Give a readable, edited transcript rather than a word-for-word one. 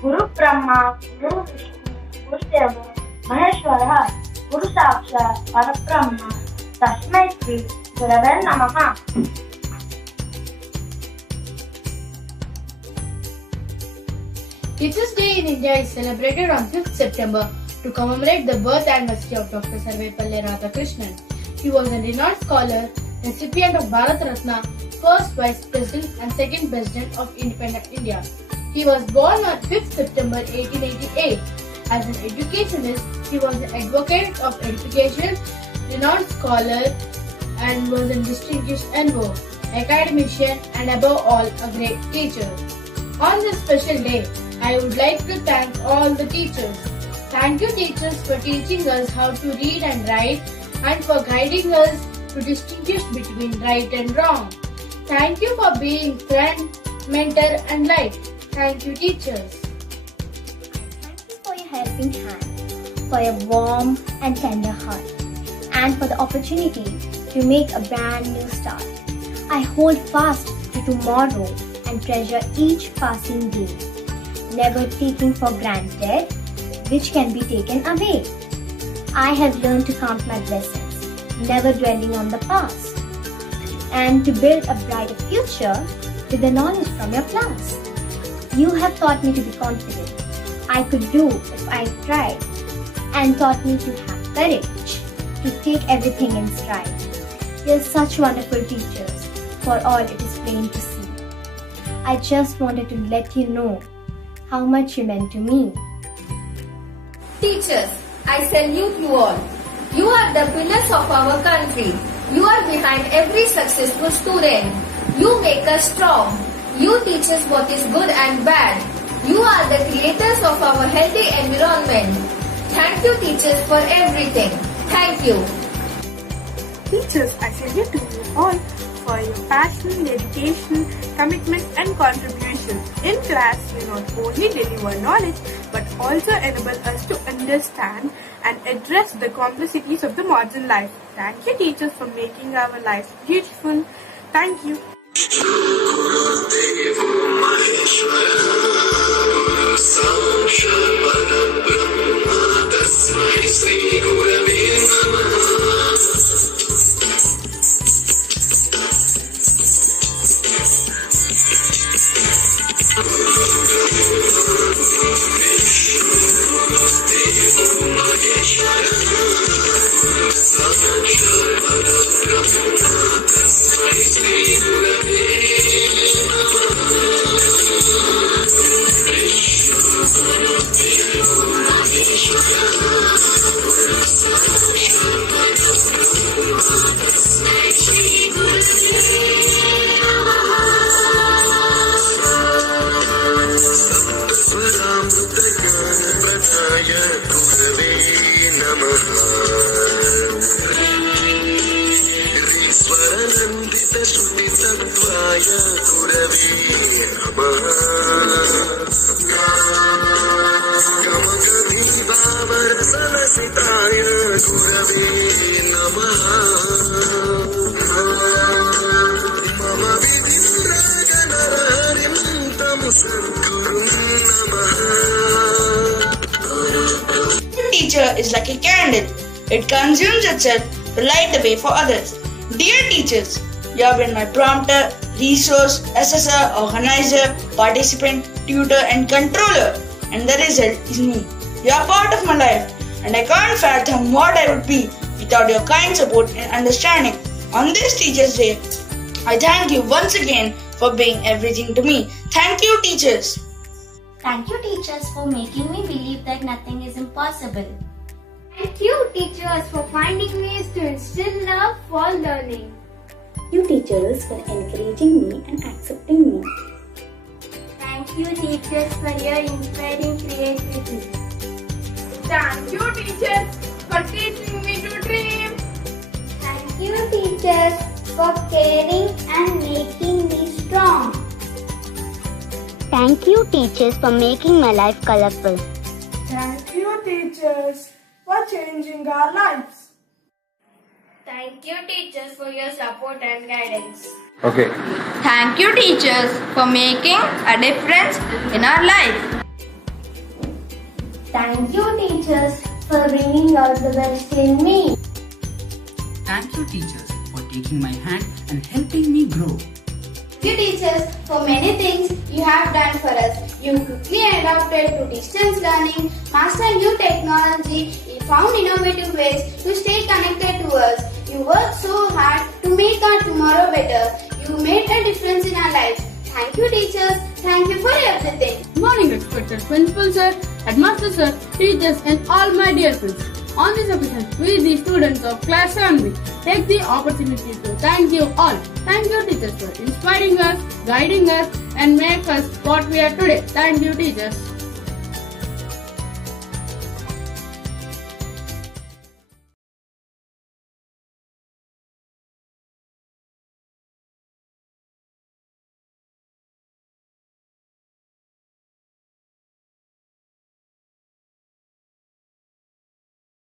Guru Brahma, Guru Vishnu, Guru Deva, Maheshwara, Guru Sakshat, Parabrahma, Tasmai Shri, Gurave Namaha. Teachers' Day in India is celebrated on 5th September to commemorate the birth anniversary of Dr. Sarvepalli Radhakrishnan. He was a renowned scholar, recipient of Bharat Ratna, first Vice President and second President of independent India. He was born on 5th September 1888. As an educationist, he was an advocate of education, renowned scholar, and was a distinguished envoy, academician, and above all, a great teacher. On this special day, I would like to thank all the teachers. Thank you, teachers, for teaching us how to read and write and for guiding us to distinguish between right and wrong. Thank you for being friend, mentor, and light. Thank you, teachers. Thank you for your helping hand, for your warm and tender heart, and for the opportunity to make a brand new start. I hold fast to tomorrow and treasure each passing day, never taking for granted which can be taken away. I have learned to count my blessings, never dwelling on the past, and to build a brighter future with the knowledge from your class. You have taught me to be confident. I could do if I tried, and taught me to have courage, to take everything in stride. You're such wonderful teachers, for all it is plain to see. I just wanted to let you know how much you meant to me. Teachers, I salute you all. You are the pillars of our country. You are behind every successful student. You make us strong. You teach us what is good and bad. You are the creators of our healthy environment. Thank you, teachers, for everything. Thank you. Teachers, I salute to you all for your passion, dedication, commitment and contribution. In class, you not only deliver knowledge but also enable us to understand and address the complexities of the modern life. Thank you, teachers, for making our lives beautiful. Thank you. Teacher is like a candle. It consumes itself to light the way for others. Dear teachers, you have been my prompter, resource, assessor, organizer, participant, tutor and controller. And the result is me. You are part of my life and I can't fathom what I would be without your kind support and understanding. On this Teachers' Day, I thank you once again for being everything to me. Thank you, teachers. Thank you, teachers, for making me believe that nothing is impossible. Thank you, teachers, for finding ways to instill love for learning. Thank you, teachers, for encouraging me and accepting me. Thank you, teachers, for your inspiring creativity. Thank you, teachers, for teaching me to dream. Thank you, teachers, for caring and making me strong. Thank you, teachers, for making my life colorful. Thank you, teachers, for changing our lives. Thank you, teachers, for your support and guidance. Okay. Thank you, teachers, for making a difference in our life. Thank you, teachers, for bringing out the best in me. Thank you, teachers, for taking my hand and helping me grow. Thank you, teachers, for many things you have done for us. You quickly adapted to distance learning, mastered new technology, you found innovative ways to stay connected to us. You worked so hard to make our tomorrow better. You made a difference in our lives. Thank you, teachers. Thank you for everything. Good morning, respected Principal Sir, Headmaster Sir, teachers, and all my dear friends. On this occasion, we, the students of Class 7B, take the opportunity to thank you all. Thank you, teachers, for inspiring us, guiding us, and make us what we are today. Thank you, teachers.